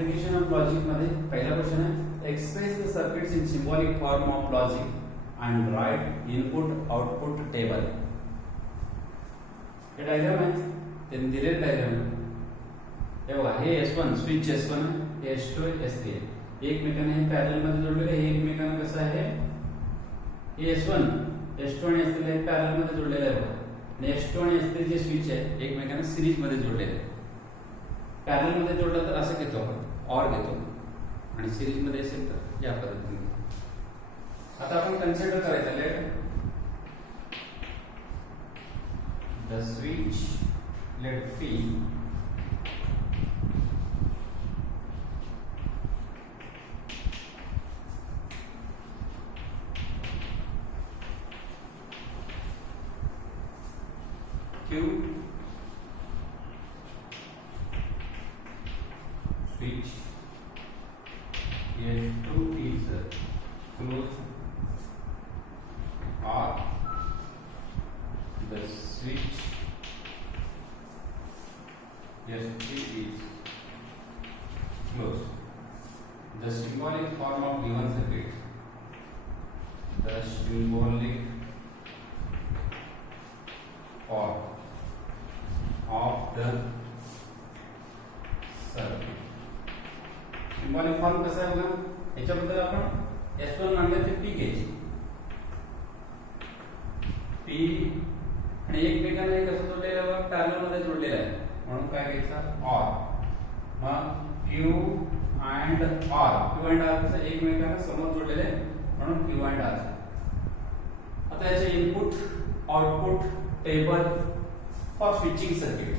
application of logic मध्ये पहिला question आहे express the circuits in symbolic form of logic and write input output table. हे diagram आहे ते दिलेले डायग्राम हे बघा हे S1 स्विच S1 आहे S2 S3 एकमेकांना हे पॅरलल मध्ये जोडलेले हे एकमेकांना कसं आहे हे S1 S2 आणि S3 हे पॅरलल मध्ये जोडलेले आहे बघा आणि S2 आणि S3 जे स्विच आहे एकमेकांना सिरीज मध्ये जोडलेले आहे. पॅरलल मध्ये जोडलं तर असं घेतो आपण ऑर घेतो आणि सिरीज मध्ये असेल तर या पद्धतीने. आता आपण कन्सिडर करायचं let the switch let P Q switch S2 is closed or the switch S3 is closed. The symbolic form of given circuit. The symbolic form of the circuit. Symbolic form कसा आहे बघा याच्याबद्दल आपण S1 म्हणलं ते P घ्यायची P आणि एकमेकांना हे कसं जोडलेलं आहे पॅरलल मध्ये जोडलेलं आहे म्हणून काय घ्यायचं OR मग Q and R Q and R कसं एकमेकांना समोर जोडलेले आहे म्हणून Q and R. आता याचे input output table for switching circuit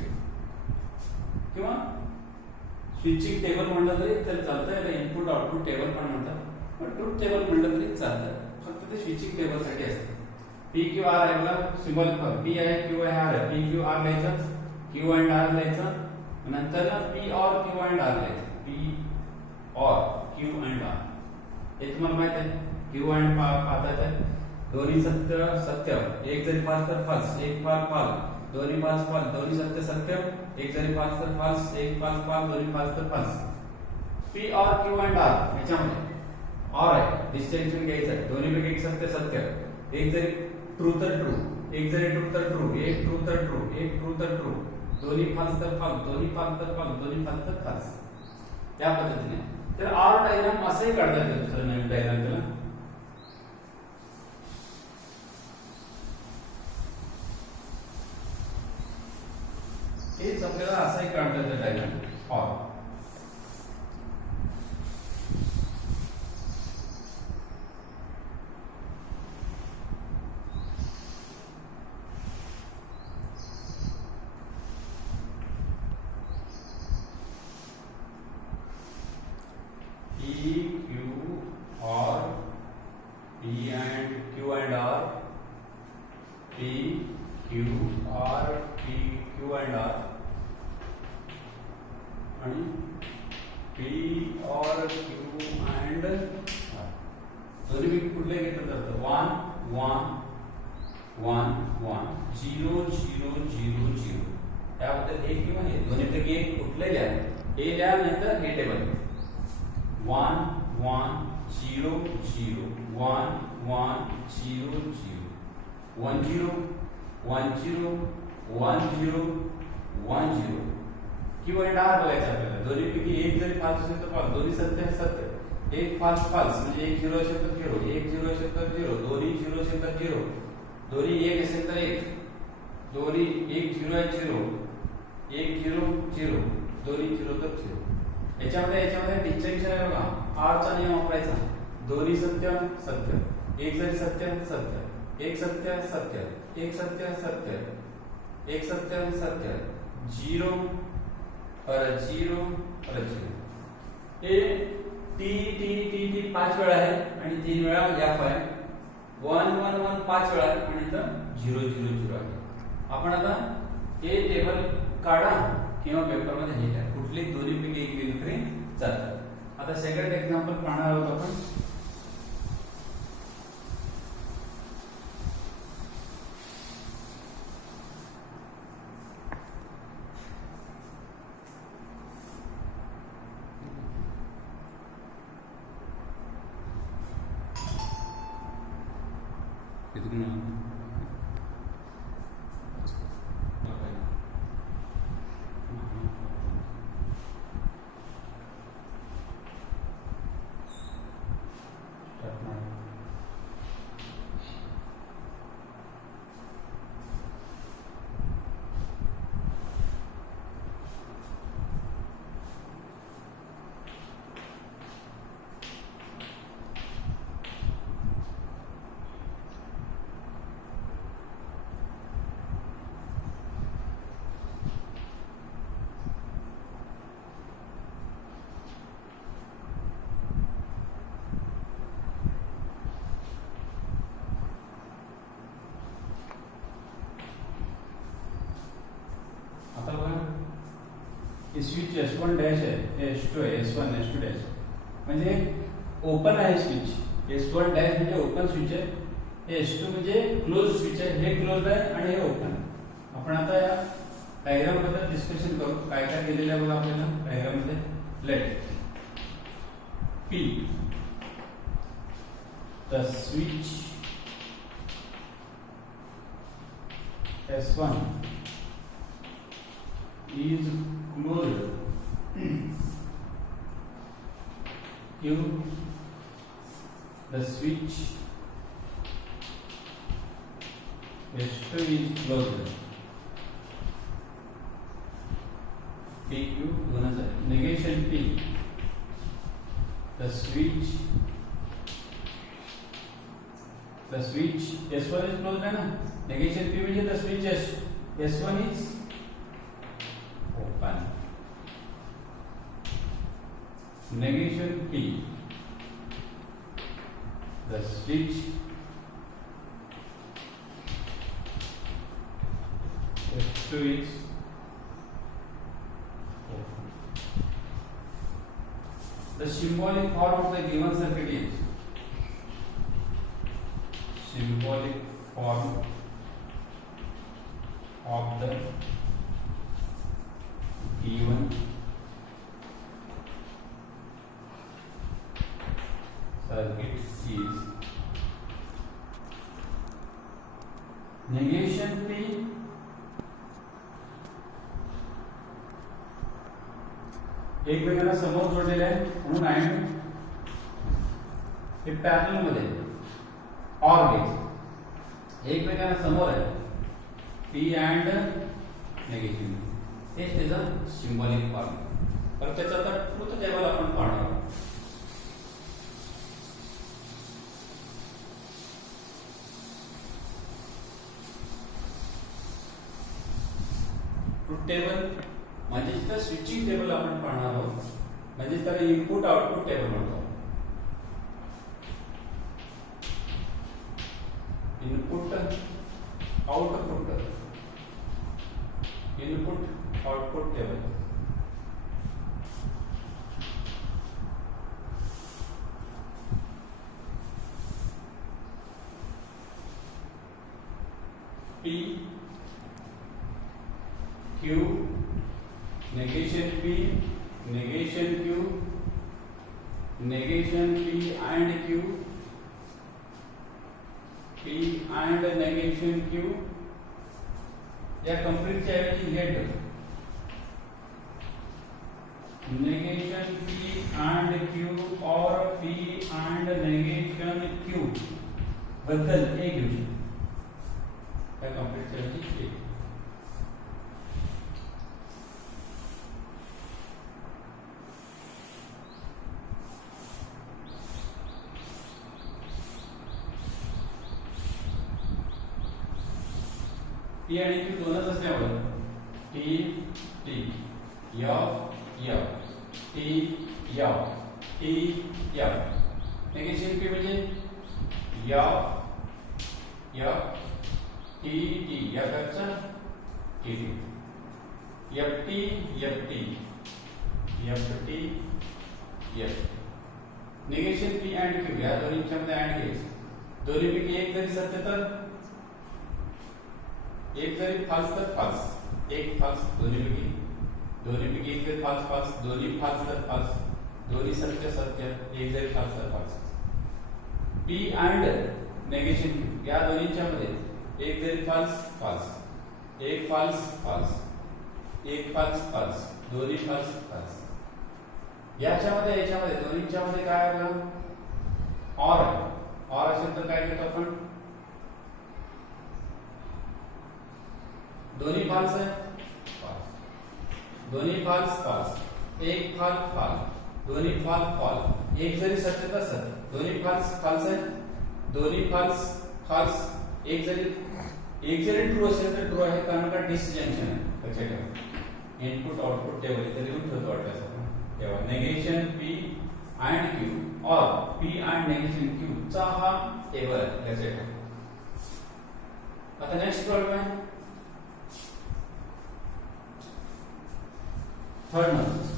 किंवा स्विचिंग टेबल म्हणलं तरी चालतं इनपुट आउटपुट टेबल पण म्हणतात पण ट्रूथ टेबल म्हणलं तरी चालतं फक्त ते स्विचिंग टेबल साठी असतं. P Q R आहे बघा सिंबॉलिक फॉर्म P आहे Q आहे R आहे P Q R लिहायचं Q and R लिहायचं नंतर P or Q and R लिहायचं P or Q and R. हे तुम्हाला माहित आहे Q and पाहता आहे दोन्ही सत्य सत्य एक जरी फाल्स तर फाल्स एक फाल्स दोन्ही फाल्स फाल्स दोन्ही सत्य सत्य एक जरी फाल्स तर फाल्स एक फाल्स फाल्स दोन्ही फाल्स तर false. P or Q and R याच्यामध्ये और आहे डिस्टिंक्शन घ्यायचं आहे दोन्ही पैकी एक सत्य सत्य एक जरी ट्रू तर ट्रू एक जरी ट्रू तर ट्रू एक ट्रू तर ट्रू एक ट्रू तर ट्रू दोन्ही फाल्स तर फाल्स दोन्ही फाल्स तर फाल्स दोन्ही फाल्स तर फाल्स त्या पद्धतीने. तर आर डायग्राम असंही काढता येतं दुसरं नवीन डायग्राम त्याला हेच आपल्याला असंही काढता येतं diagram or P Q R P and Q and R P Q R P Q and R आणि P or Q and R दोन्ही पैकी कुठले घेतलं जातं 1 1 1 1 0 0 0 0 त्याबद्दल एक किंवा हे दोन्ही पैकी एक कुठले घ्या हे द्या नाहीतर हे टेबल 1 1 0 0 1 1 0 0 1 0 1 0 1 0 1 0 Q and R बघायचं आपल्याला दोन्ही पैकी एक जरी फाल्स असेल तर फाल्स दोन्ही सत्य सत्य एक फाल्स फाल्स म्हणजे एक 0 असेल तर 0 एक 0 असेल तर 0 दोन्ही 0 असेल तर 0 दोन्ही एक असेल तर एक दोन्ही एक 0 आहे 0 एक 0 0 दोन्ही 0 तर 0 याच्यामध्ये डिस्टिंक्शन आहे बघा R चा नियम वापरायचा दोन्ही सत्य सत्य एक जरी सत्य सत्य एक सत्य सत्य एक सत्य सत्य एक सत्य सत्य 0 परत 0 परत 0 हे टी 5 वेळा आहे आणि 3 वेळा गॅप आहे 1 1 1 5 वेळा आहे आणि इथं 0 0 0 आहे. आपण आता हे टेबल काढा किंवा पेपर मध्ये हे घ्या कुठली दोन्ही पैकी एक दिली तरी चालतं. आता सेकंड एक्झाम्पल पाहणार आहोत आपण तिथून आता बघा स्विच S1 डॅश आहे, S2 आहे, S1 S2 डॅश म्हणजे ओपन आहे स्विच. S1 डॅश म्हणजे ओपन स्विच आहे, S2 म्हणजे क्लोज स्विच आहे. हे क्लोज आहे आणि हे ओपन. आपण आता या डायग्राम बद्दल डिस्कशन करू. काय काय दिलेलं आहे बघा आपल्याला डायग्राम मध्ये. Let P the switch S1 is closed. Q the switch S2 is closed. PQ दोनच आहे. negation P the switch S1 is closed आहे ना. negation P म्हणजे the switch S1 is open. negation P the switch S2 is open. The symbolic form of the given circuit is symbolic form of the given circuit is negation P एकमेकांना समोर जोडलेले आहे म्हणून and हे parallel मध्ये or gauge एकमेकांना समोर आहे. P अँड नेगेशन हेच त्याचं सिंबॉलिक फॉर्म. तर त्याचा आता ट्रुथ टेबल आपण पाहणार आहोत. ट्रुथ टेबल म्हणजे इथं स्विचिंग टेबल आपण पाहणार आहोत. म्हणजे त्याला इनपुट आउटपुट टेबल म्हणतो. Input output input output table. P Q negation P negation Q negation P and Q P and negation Q या कंप्लीट च्या ऐवजी late negation P and Q और P and negation Q बद्दल एक घेऊ शकतो. या कंप्लीट च्या ऐवजी एक. T आणि Q दोनच असल्यामुळे T T F F T F T F negation P म्हणजे F F T T F चा T T F T F T F T F negation P and Q या दोन्हीच्या मध्ये अँड घ्यायचं. दोन्हीपैकी एक जरी सत्य तर एक जरी फाल्स तर फाल्स. एक फाल्स दोन्हीपैकी एक जरी फाल्स फाल्स दोन्ही फाल्स तर फाल्स दोन्ही सत्य सत्य एक जरी फाल्स तर false. P and negation Q या दोन्हीच्या मध्ये एक जरी फाल्स फाल्स एक फाल्स फाल्स एक फाल्स फाल्स दोन्ही फाल्स फाल्स याच्यामध्ये दोन्हीच्या मध्ये काय आलं ऑर आहे ऑर असेल तर काय घेतो आपण दोन्ही फाल्स आहे दोन्ही फाल्स फाल्स एक फाल फाल दोन्ही फाल फाल एक जरी सत्य तर सत्य दोन्ही फाल्स फाल्स आहे दोन्ही फाल्स फाल्स एक जरी ट्रू असेल तर ट्रू आहे कारण का डिसजंक्शन आहे लक्षात ठेवा इनपुट आउटपुट टेबल इथे लिहून ठेवतो वाटल्यास आपण तेव्हा नेगेशन पी अँड क्यू और पी अँड नेगेशन क्यू चा हा टेबल आहे लक्षात ठेवा आता नेक्स्ट प्रॉब्लेम आहे थर्ड नंबर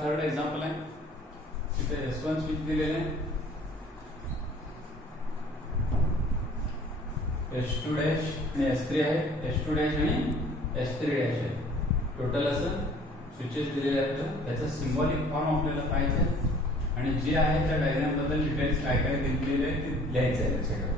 थर्ड एग्जांपल आहे तिथे S1 स्विच दिलेले आहे S2 डॅश आणि S3 आहे S2 डॅश आणि S3 डॅश आहे टोटल असं स्विचेस दिलेले आहेत त्याचा सिम्बॉलिक फॉर्म आपल्याला पाहिजे आणि जे आहे त्या डायग्राम बद्दल डिटेल्स काय काय दिलेले आहे ते लिहायचं आहे लक्षात ठेवा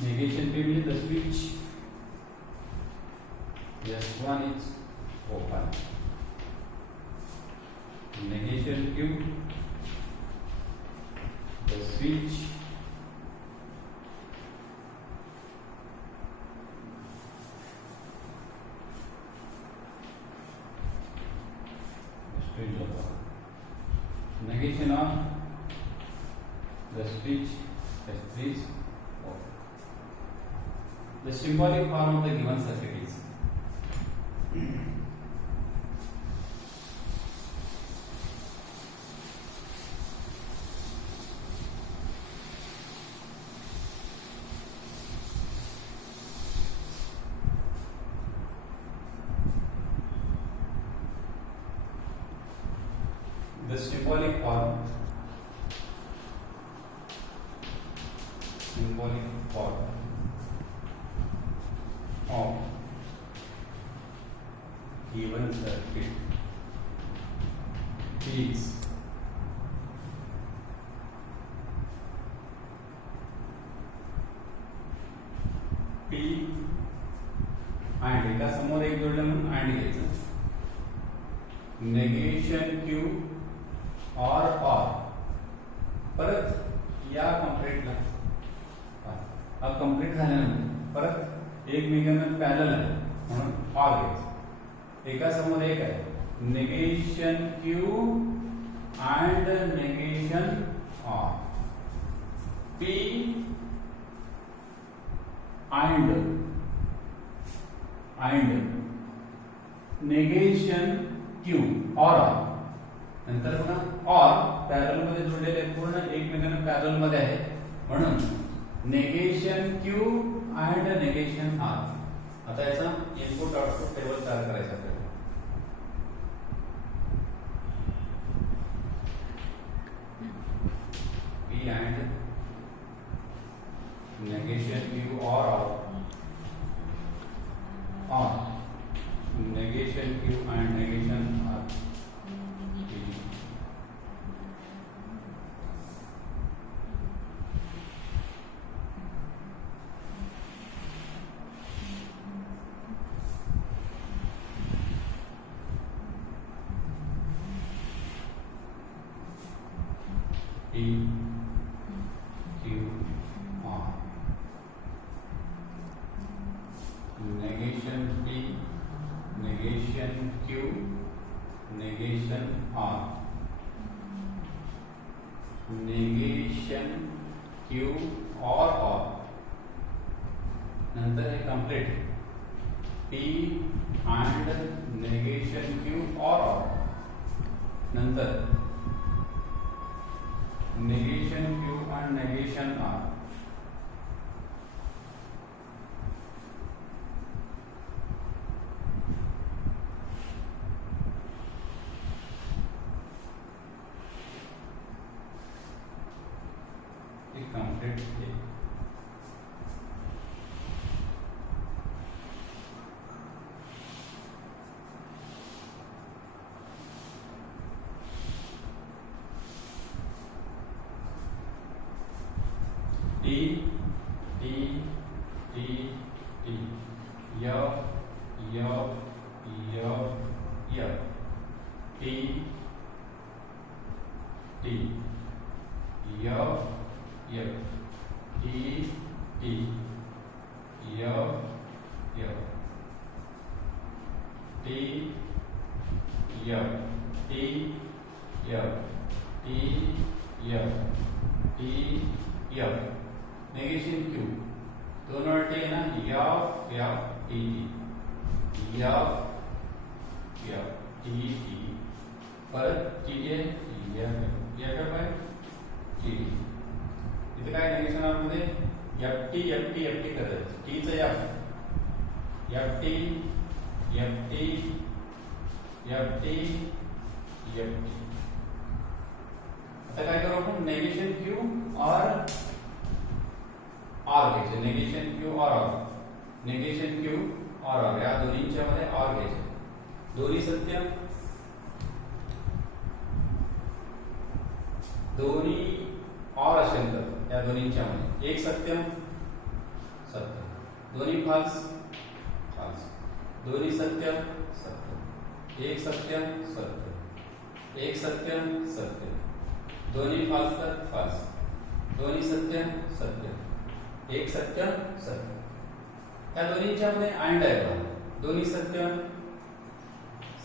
negation period the switch S1 is open negation Q the switch negation on the switch S3 is off. The symbolic form of the given circuit is the symbolic form symbolic form of given circuit is P and एका समोर एक जोडलं म्हणून and घ्यायचं negation Q और परत या कंप्लीटला अब कंप्लीट झाल्यानंतर परत एकमेकांना पॅरलल आहे म्हणून और घ्यायचं एका समोर एक आहे negation Q and negation R P and negation Q और नंतर पुन्हा और पॅरलल मध्ये जोडलेले पूर्ण एकमेकांना पॅरलल मध्ये आहे म्हणून negation Q and negation R आता याचा इनपुट आउटपुट टेबल तयार करायचा आहे P and negation Q or negation Q and negation R P Q R negation P negation Q negation R negation Q और नंतर हे complete P and negation Q और नंतर negation Q and negation R complete T T T T F F F F T T F F T T F F T F T F T F T F negation Q दोनों अटे है ना F F T T F F T T परत T है F F है T इथे काय negation मध्ये FT FT FT करायचं T चं FT FT FT FT आता काय करू आपण नेगेशन Q और R घ्यायचे नेगेशन Q और R नेगेशन Q और R या दोन्हींच्या मध्ये R घ्यायचे दोन्ही सत्य दोन्ही और असेल तर या दोन्हींच्या मध्ये एक सत्य सत्य दोन्ही फाल्स फाल्स दोन्ही सत्य सत्य एक सत्य सत्य एक सत्य सत्य दोन्ही फाल्स तर फाल्स दोन्ही सत्य सत्य एक सत्य सत्य त्या दोन्हींच्या मध्ये अँड आहे बघा दोन्ही सत्य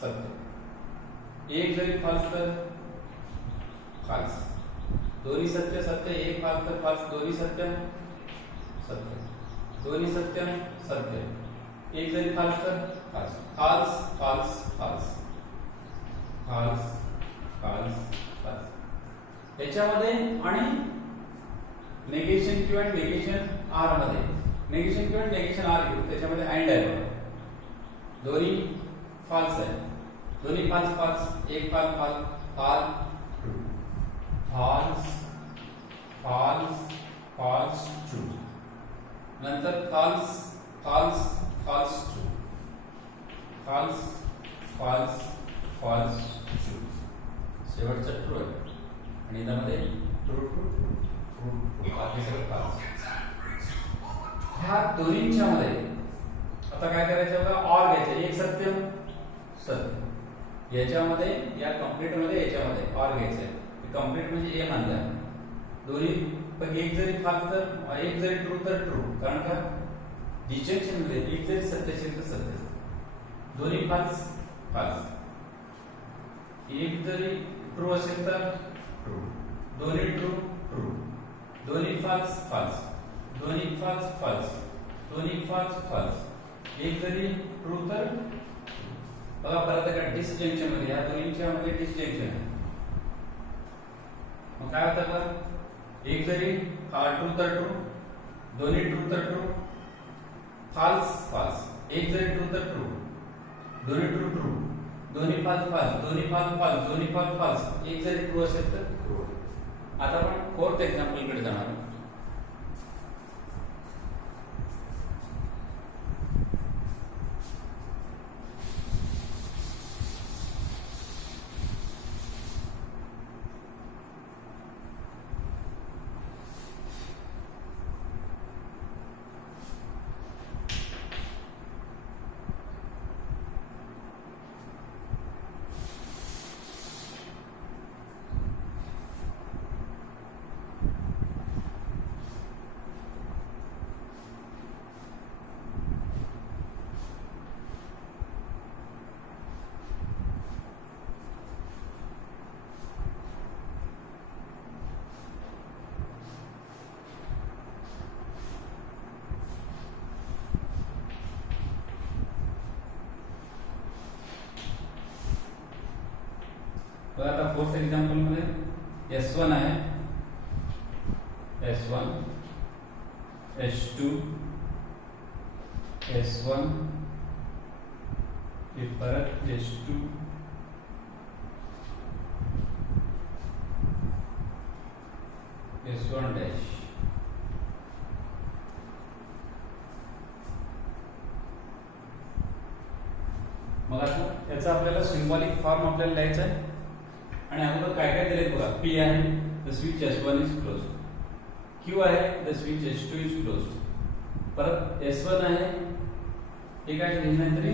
सत्य एक जरी फाल्स तर फाल्स दोन्ही सत्य सत्य एक फाल्स तर फाल्स दोन्ही सत्य सत्य दोन्ही सत्य सत्य एक जरी फाल्स तर false false false false false false false याच्यामध्ये आणि नेगेशन Q आणि नेगेशन R मध्ये नेगेशन Q आणि नेगेशन R घेऊ त्याच्यामध्ये अँड आहे दोन्ही फाल्स आहे दोन्ही फाल्स फाल्स एक false false false true false false false true नंतर false false false true false false false true शेवटचं ट्रू आहे आणि यामध्ये ट्रू ट्रू ट्रू ट्रू बाकी सगळं false. ह्या दोन्हींच्या मध्ये आता काय करायचं बघा ऑर घ्यायचं एक सत्य सत्य याच्यामध्ये या कंप्लीट मध्ये याच्यामध्ये ऑर घ्यायचं कंप्लीट म्हणजे ए मानलं दोन्ही पण एक जरी फाल्स तर एक जरी ट्रू तर ट्रू कारण का डिजेक्शन मध्ये एक जरी सत्य असेल तर सत्य दोन्ही फाल्स फाल्स एक जरी ट्रू असेल तर ट्रू दोन्ही ट्रू ट्रू दोन्ही फाल्स फाल्स दोन्ही फाल्स फाल्स दोन्ही फाल्स फाल्स एक जरी ट्रू तर बघा परत का डिसजंक्शन मध्ये या दोन्हीच्या मध्ये डिसजंक्शन आहे मग काय होतं बघ एक जरी ट्रू तर ट्रू दोन्ही ट्रू तर ट्रू फाल्स फाल्स एक जरी ट्रू तर ट्रू दोन्ही ट्रू ट्रू दोन्ही फाल्स फाल्स दोन्ही फाल्स फाल्स दोन्ही फाल्स फाल्स एक जरी ट्रू असेल तर ट्रू. आता आपण फोर्थ एक्झाम्पल कडे जाणार आहोत. बघा आता फोर्थ एक्झाम्पल मध्ये S1 आहे S1 S2 S1 हे परत S2 S1 डॅश मग आता याचा आपल्याला सिंबॉलिक फॉर्म आपल्याला लिहायचा आहे आणि अगोदर काय काय दिले बघा P आहे the switch S1 is close Q आहे the switch S2 is close परत S1 आहे हे काय लिहिणार तरी